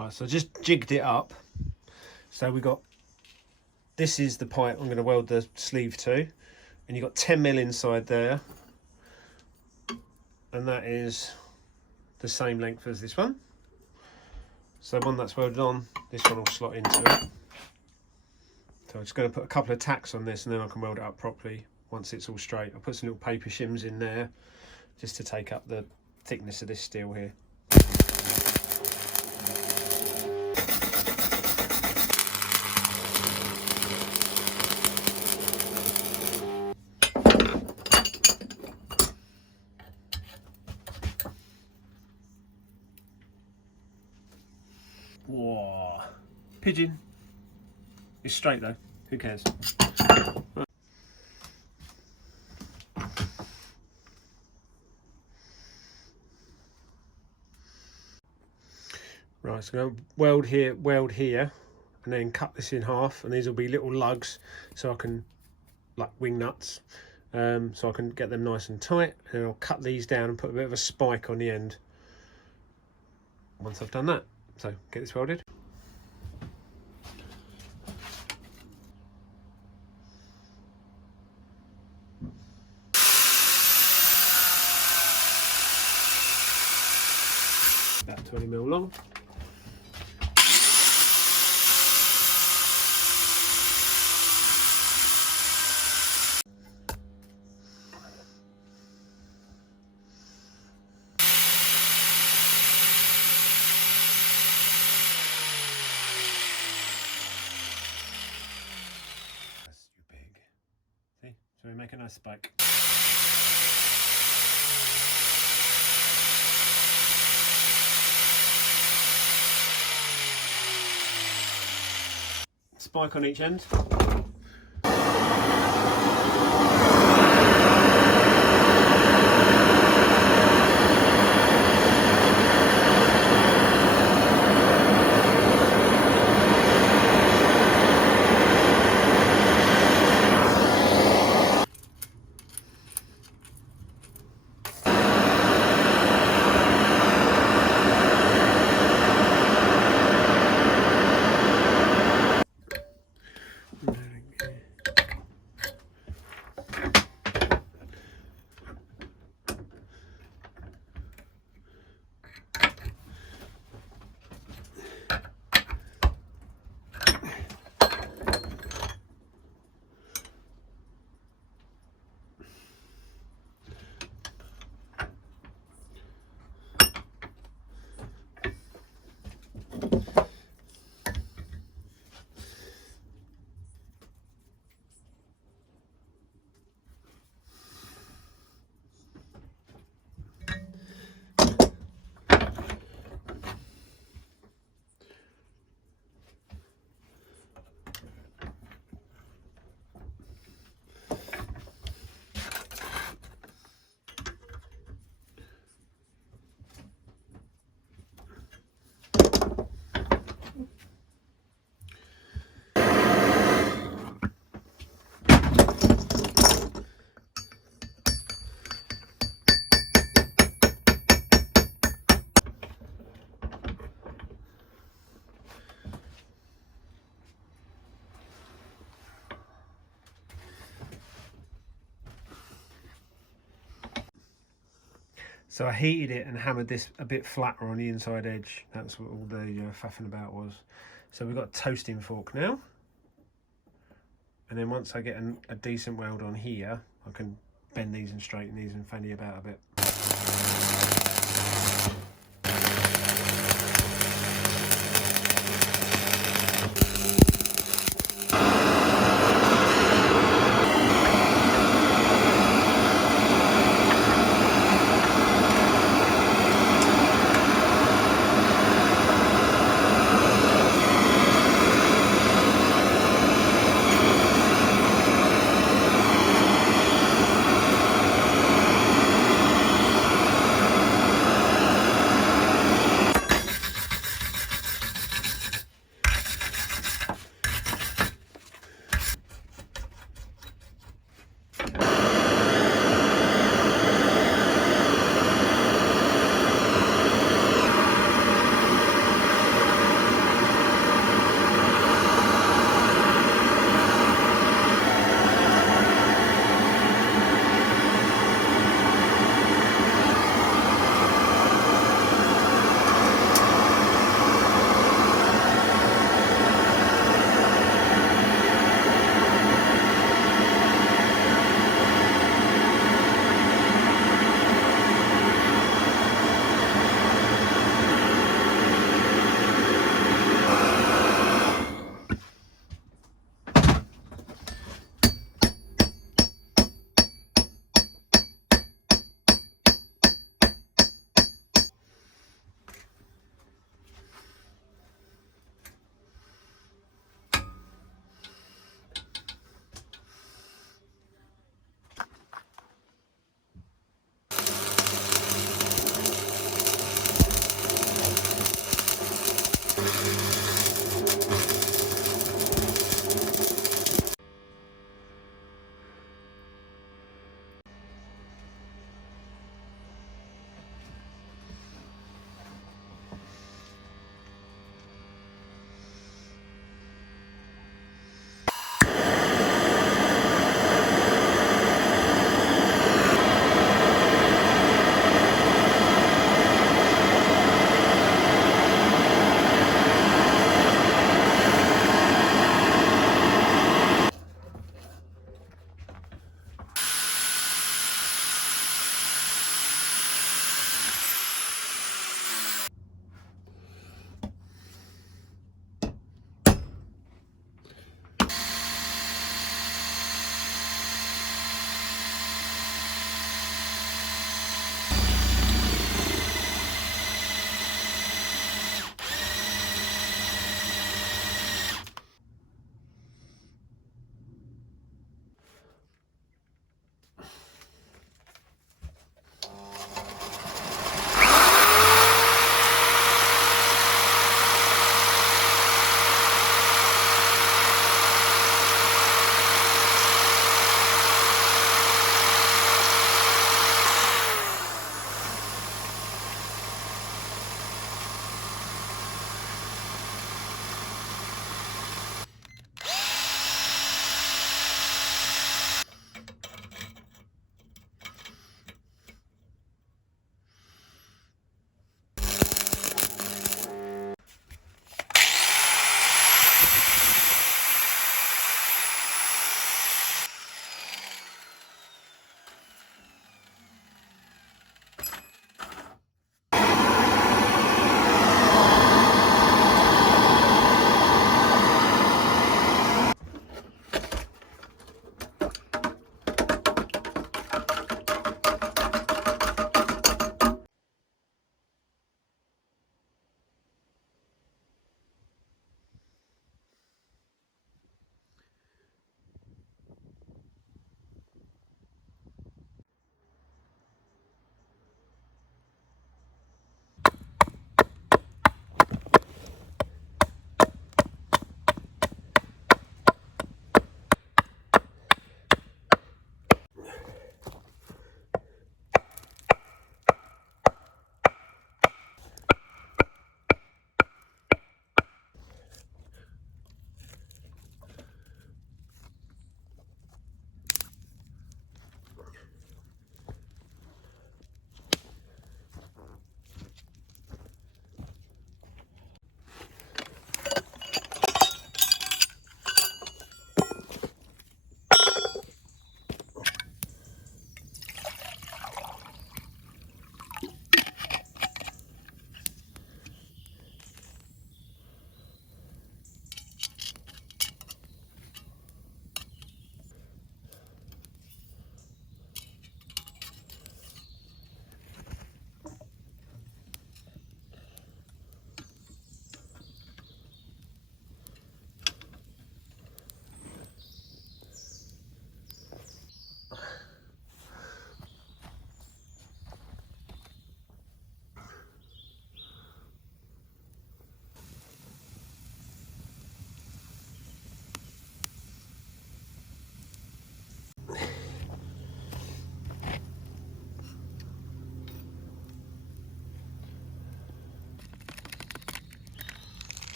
Right, so I just jigged it up. So we got, this is the pipe I'm going to weld the sleeve to, and you've got 10mm inside there, and that is the same length as this one. So one that's welded on, this one will slot into it. So I'm just going to put a couple of tacks on this and then I can weld it up properly once it's all straight. I'll put some little paper shims in there just to take up the thickness of this steel here. Whoa, pigeon. It's straight though, who cares? Right, so I'm going to weld here, and then cut this in half, and these will be little lugs, so I can, like wing nuts, so I can get them nice and tight, and I'll cut these down and put a bit of a spike on the end once I've done that. So get this welded. About 20mm long. So we make a nice spike. Spike on each end. So I heated it and hammered this a bit flatter on the inside edge. That's what all the faffing about was. So we've got a toasting fork now. And then once I get a decent weld on here, I can bend these and straighten these and fanny about a bit.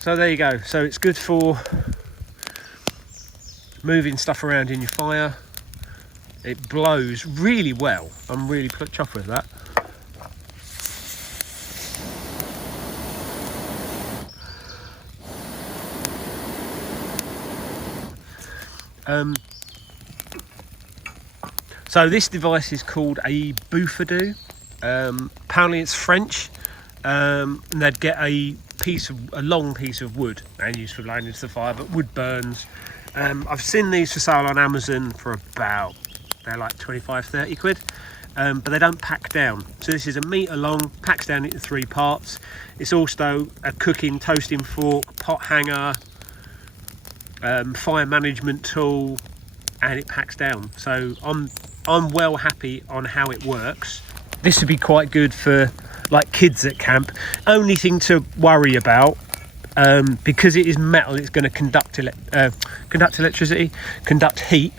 So there you go. So it's good for moving stuff around in your fire. It blows really well. I'm really chuffed with that. So this device is called a Bouffadou. Apparently it's French, and they'd get a long piece of wood and use for blowing into the fire, but wood burns. I've seen these for sale on Amazon for about, they're like 25-30 quid, but they don't pack down. So this is 1 metre long, packs down into 3 parts. It's also a cooking, toasting fork, pot hanger, fire management tool, and it packs down. So I'm well happy on how it works. This would be quite good for like kids at camp. Only thing to worry about, because it is metal, it's going to conduct electricity, conduct heat.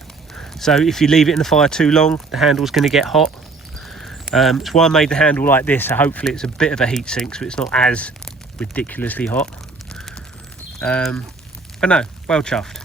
So if you leave it in the fire too long, the handle's going to get hot. That's why I made the handle like this, so hopefully it's a bit of a heat sink, so it's not as ridiculously hot. But no, well chuffed.